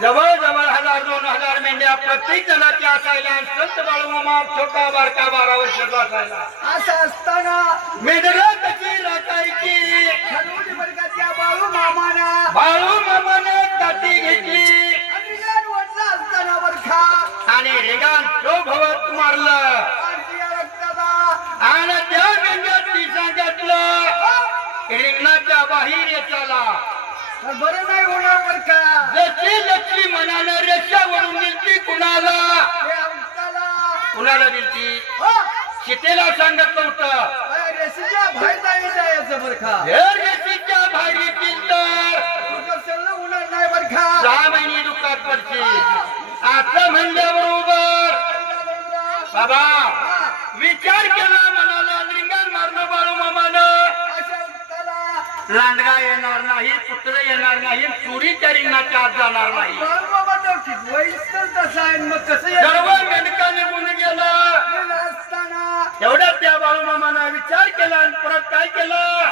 जवळ जवळ हजार दोन हजार मेंढ्या प्रत्येक जणाच्या असायला आणि संत बाळूमामा छोटा बारका बारा वर्षाचा असायला. असं असताना मेंढर कशी राखायची खरवडी वर्गाच्या बाळू मामाना बाळू मामाने काठी घेतली आणि रियल वडला असताना बरखा आणि रेगान तो भवत मारलं आरती रक्ताला आणि त्या मेंढ्यात ती सांगितलं रिंगणाच्या बाहेर येताला तर बरं नाही होणार बरखा जशी लक्ष्मी मनानं रेषावरून दिलती कुणाला? अंकाला कुणाला दिलती? सीतेला सांगत नव्हतं. रेशीच्या बाहेर नाही जायचं बरखा हे रेषेच्या बाहेर येतील तर? सल्लं होणार नाही बरखा सहा महिने दुःखात पडतील. आता म्हणल्याबरोबर बाबा विचार केला मनाला रिंगण मारणं बाळू अंकाला लांडगा येणार नाही पुत्र येणार नाही चोरीच्या रिंगणाच्या आत जाणार नाही. सर्व मेंढका निघून गेलं. असताना. त्या विचार केला आणि परत काय केलं?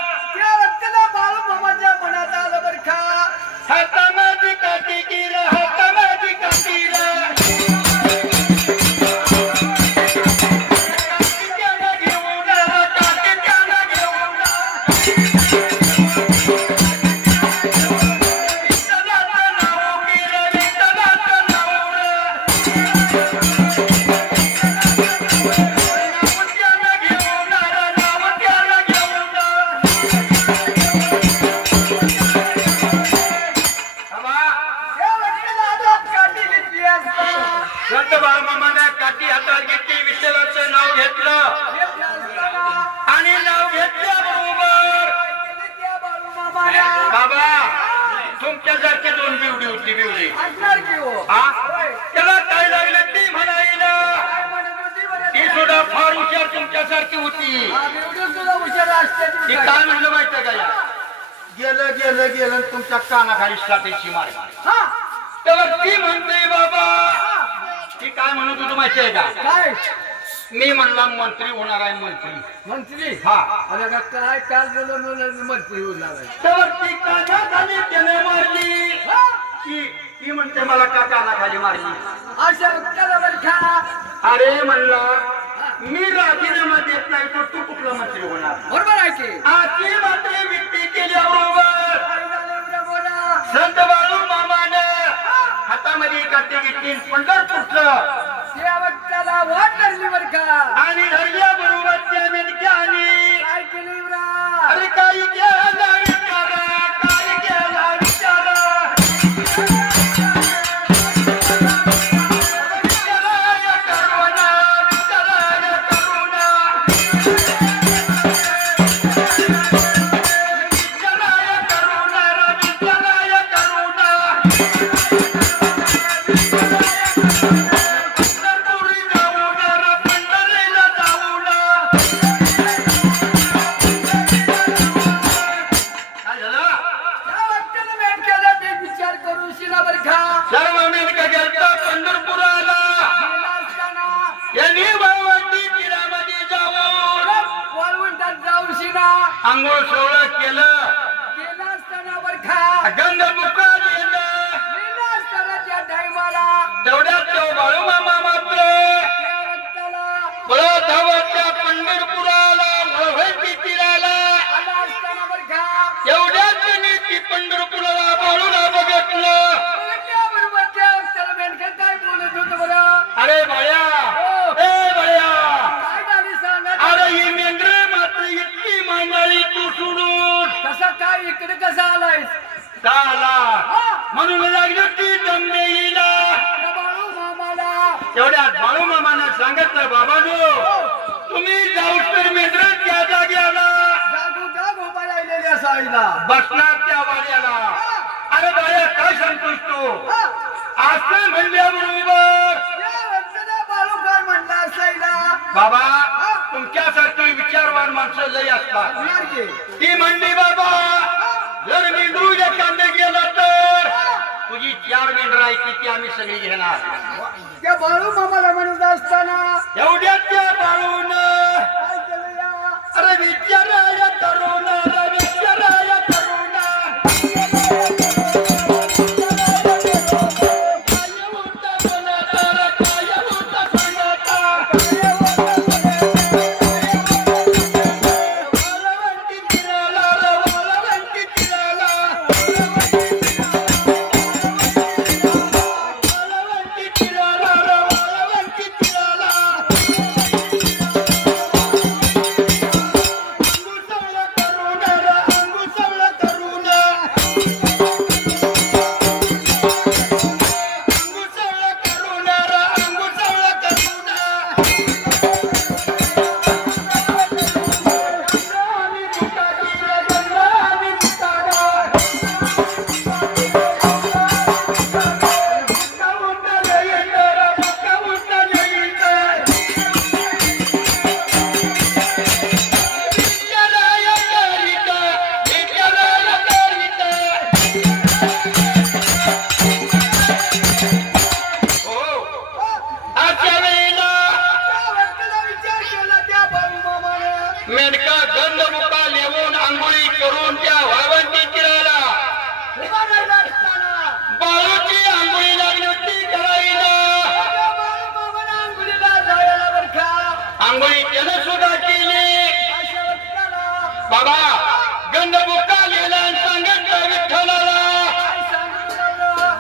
माहितीये का? काय? मी म्हणला मंत्री होणार आहे मंत्री. मंत्री? हा. अरे का काय? काल झालं म्हणून मंत्री होणार आहे. तर ती कानाखाली त्याने मारली. हा, ती ती म्हणते मला का कानाखाली मारली. अशा उत्तरा अरे म्हणला मी राजीनामा देत नाही तर तू कुठला मंत्री होणार? बरोबर आहे की? आजची मात्र विनंती केल्याबरोबर बोला. संत बाळू मामानं हातामध्ये काठी घेतली पंढरपूरचं वक्ताला वाट धरली बरखा आणि धरल्याबरोबर त्या मेडक्याने काय केलं अरे काय केला पंढरपुराला बाळूला बघितलं बरोबर त्या काय बोलत होतं बरं? अरे बाळ्या ए बाळ्या काय झाली सांगा अरे ही मेंढर मात्र इतकी मांगाळी तू सोडून कसा काय इकडे कसा आलाय का आला म्हणून लागलं ती दमने येईला बाळू मामाला. तेवढ्यात बाळू मामानं सांगितलं बाबानो तुम्ही जाऊ तर मेंढर त्या जागू उभा साईला बसणार त्या वाड्याला. अरे बाळ्या काय सांगतोस तू? असं म्हणल्याबरोबर या वक्ताला बाळू काय म्हणला साईला बाबा तुमच्यासारखी विचारवान माणसं लई असतात. ती म्हणली बाबा जर मेंढरू एखादं गेला तर तुझी चार मेंढर आहे ती आम्ही सगळी घेणार. त्या बाळू मामाला म्हणत असताना एवढ्यात त्या बाळून काय केलं बाबा गंध लिहिला आणि सांगितलं विठ्ठलाला?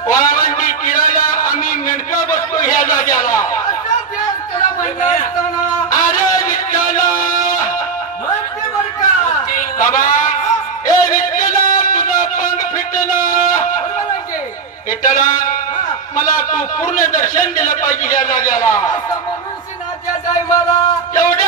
वाळवंटी किराला आम्ही मेंढका बसतो ह्या जाग्याला अरे विठ्ठला बाबा ए विठ्ठला तुझा पंग फिटला? विठ्ठला. मला तू पूर्ण दर्शन दिलं पाहिजे ह्या जाग्याला एवढ्या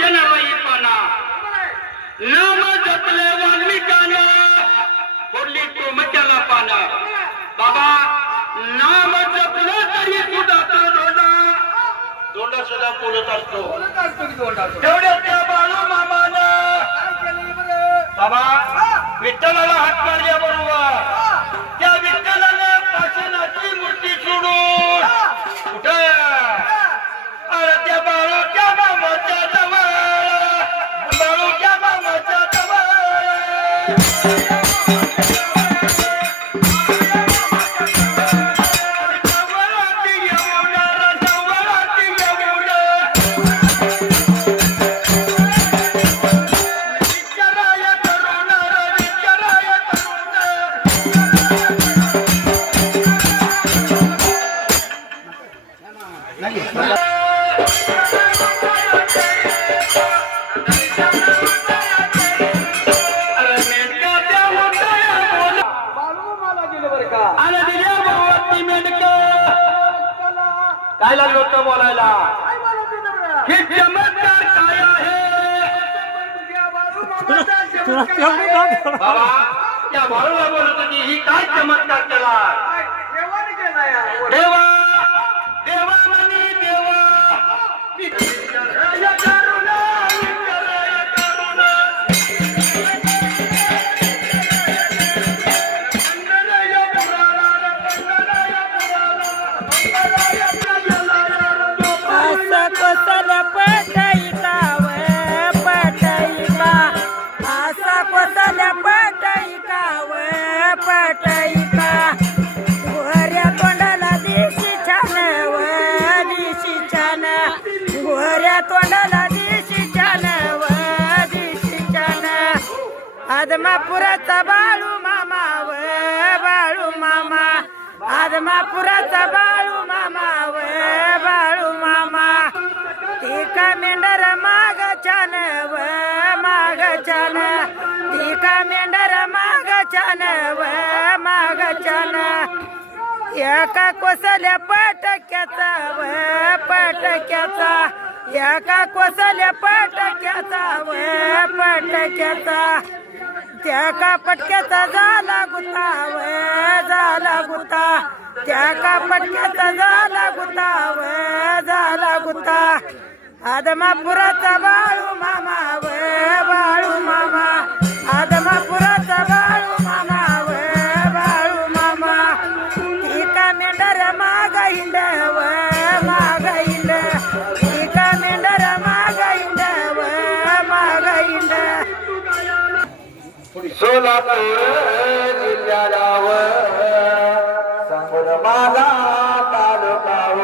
पाना नाम जपले वाल्मिकाना थोडली टोमक्याला पाना। बाबा नाम जपलं तरी सुद्धा तो धोंडा? धोंडा सुद्धा बोलत असतो। बोलत असतो की तोंडातून. तेवढ्या त्या बाळू मामानं? बाबा विठ्ठलाला हात मारल्याबरोबर हा, त्या विठ्ठलाने पाषाणाची मूर्ती सोडून बरं? हे चमत्कार काय आहे. बाबा त्या बाळूला बोलत होती ही काय चमत्कार केला देवा आदमापुराचा बाळू मामा व बाळू मामा. आदमापुराचा बाळू मामा व बाळू मामा. टीका मेंढर माग छान व माग छान. टीका मेंढर माग छान व माग छान. एका कोसल्या पटक्याचा व पटक्याचा. एका कोसल्या पटक्याचा व पटक्याचा. त्या का पटक्याचा झाला गुताव झाला गुता. त्या का पटक्याचा झाला गुताव झाला गुता. आदमापुराचा बाळू मामा वय बाळू मामा. आदमापुरा सोलापूर जिल्ह्याला व सांगून माझा तालुकाव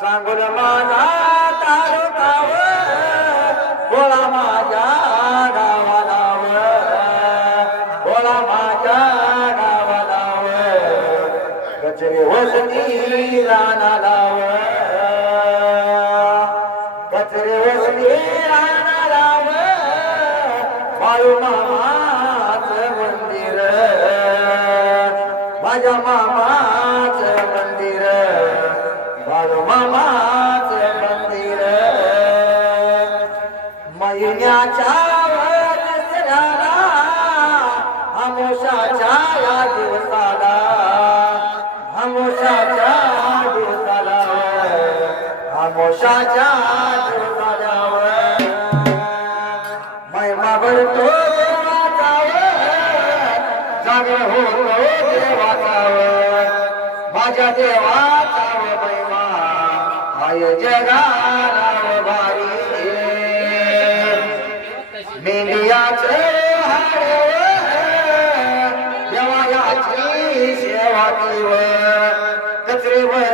सांगून माझा तालुकाव बोला माझ्या गावाला व बोला माझ्या गावाला व कचरे वसती रानाला सागर हो, हो देवाचाव. माझ्या देवाचाव महिमा. आय जगाला भारी. मेंढियाचे देवायाची सेवा देव कचरे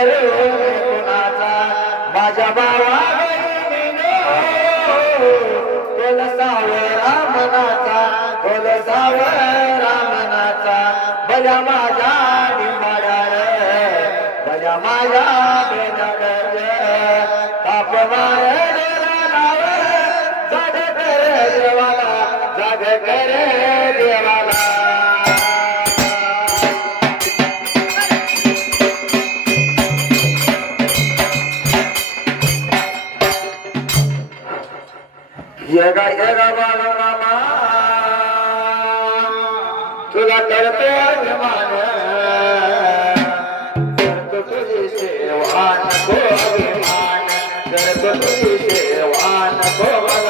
कुणाचा माझ्या बाबा कोलसावरा मनाचा कोलसावरा मनाचा बजा माझ्या निंबाडार बजा माझ्या तापमान जाग कर कर Bye-bye.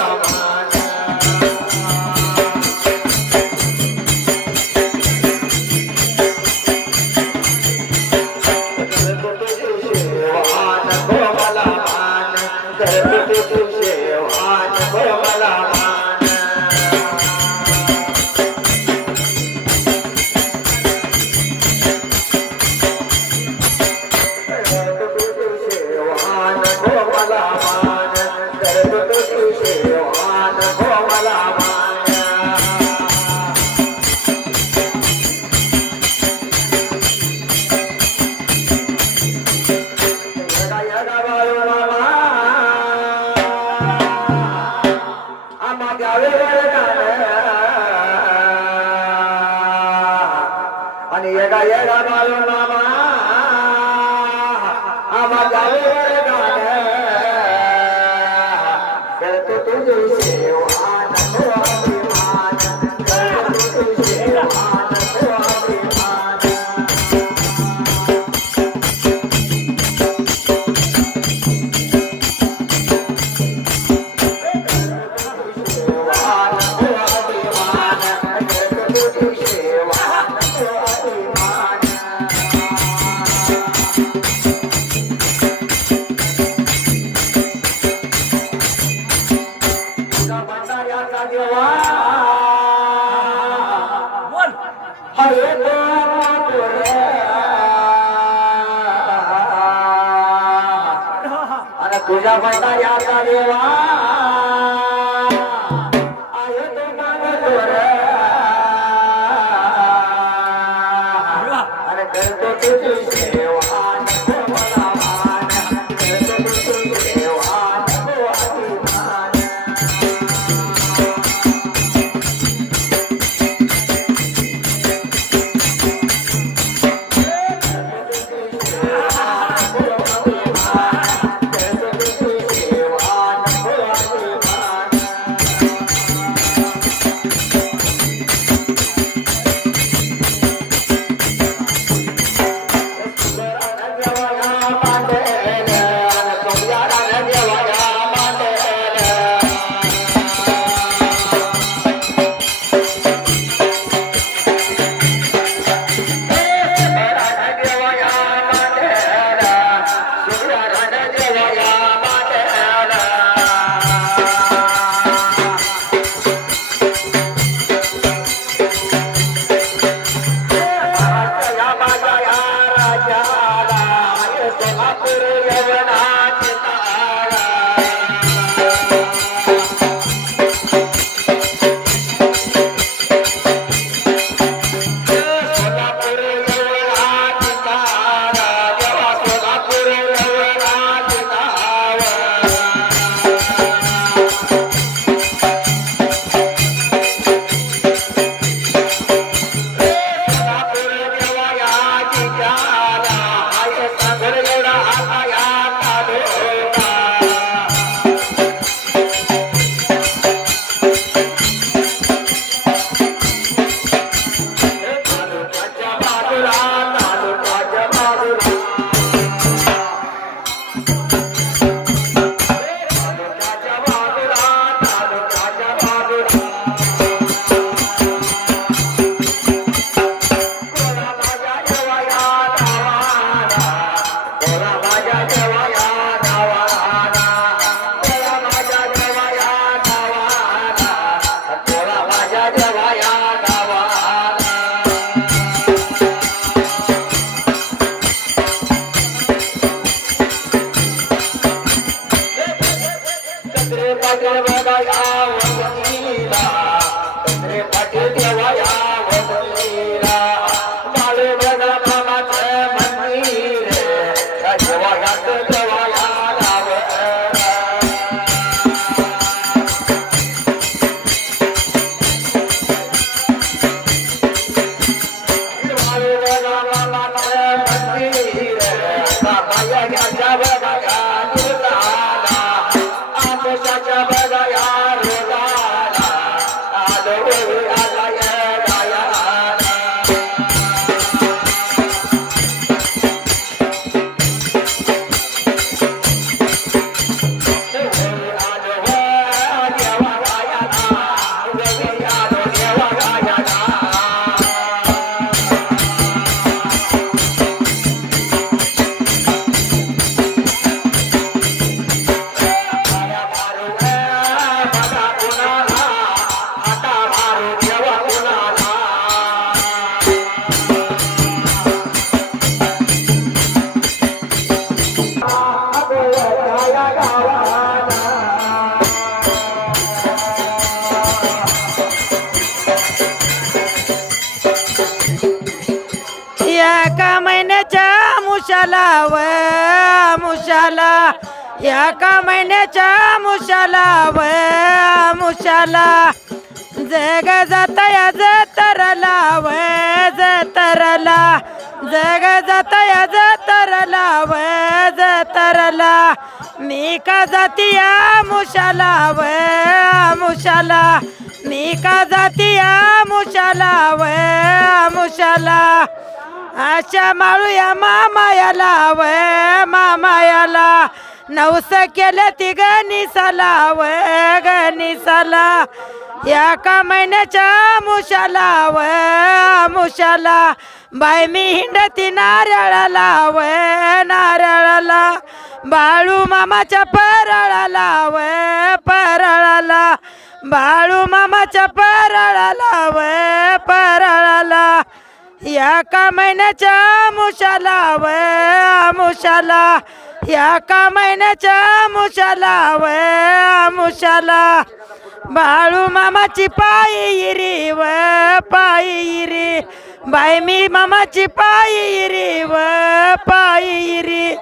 त्या मुशाला व मुशाला. एका महिन्याच्या मुशाला व मुशाला. जग जातया ज जतरला व जतरला जग जातया जतरला व जतरला मी का जातीया मुशाला व मुशाला. मी का जातीया मुशाला व मुशाला. आशा माळूया मामायाला व मामायाला. नवस केलं ती गणिसाला वय गणिसाला. या का महिन्याच्या मुशाला वय मुशाला बाय मी हिंडती नारळाला वय नारळाला. बाळू मामाच्या परळाला वय परळाला. बाळू मामाच्या परळाला वय परळाला. या का महिन्याच्या मुशाला व मुशाला. या का महिन्याच्या मुशाला व मुशाला. बाळू मामाची पायी रे व पायी रे बाय मी मामाची पायी रे व पायी रे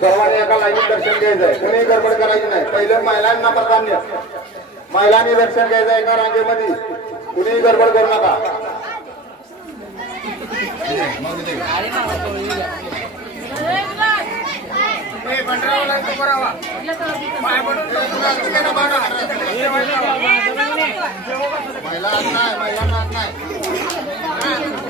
सर्वांनी एका लाईनीत दर्शन घ्यायचंय. कोणी गडबड करायची नाही. पहिले महिलांना प्राधान्य. महिलांनी दर्शन घ्यायचं एका रांगेमध्ये. कुणीही गडबड करू नका. महिला नाही महिलांना आत नाही.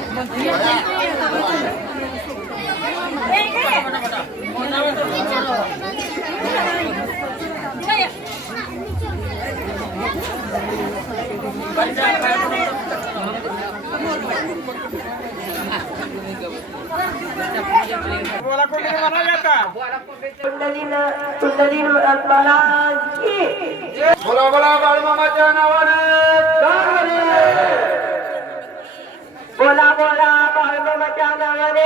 बोला बोला बाळमामाच्या नावाने बोला बोला बाळबाबाच्या नावाने.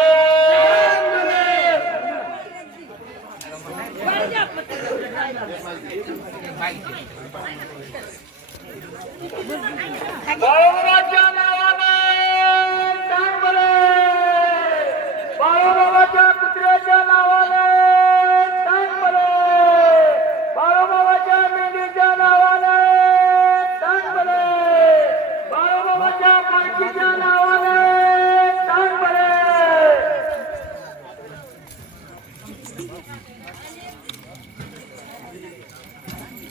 बाळूमामाच्या नावाने. टांग बरे. बाळूमामाच्या कुत्र्याच्या नावाने.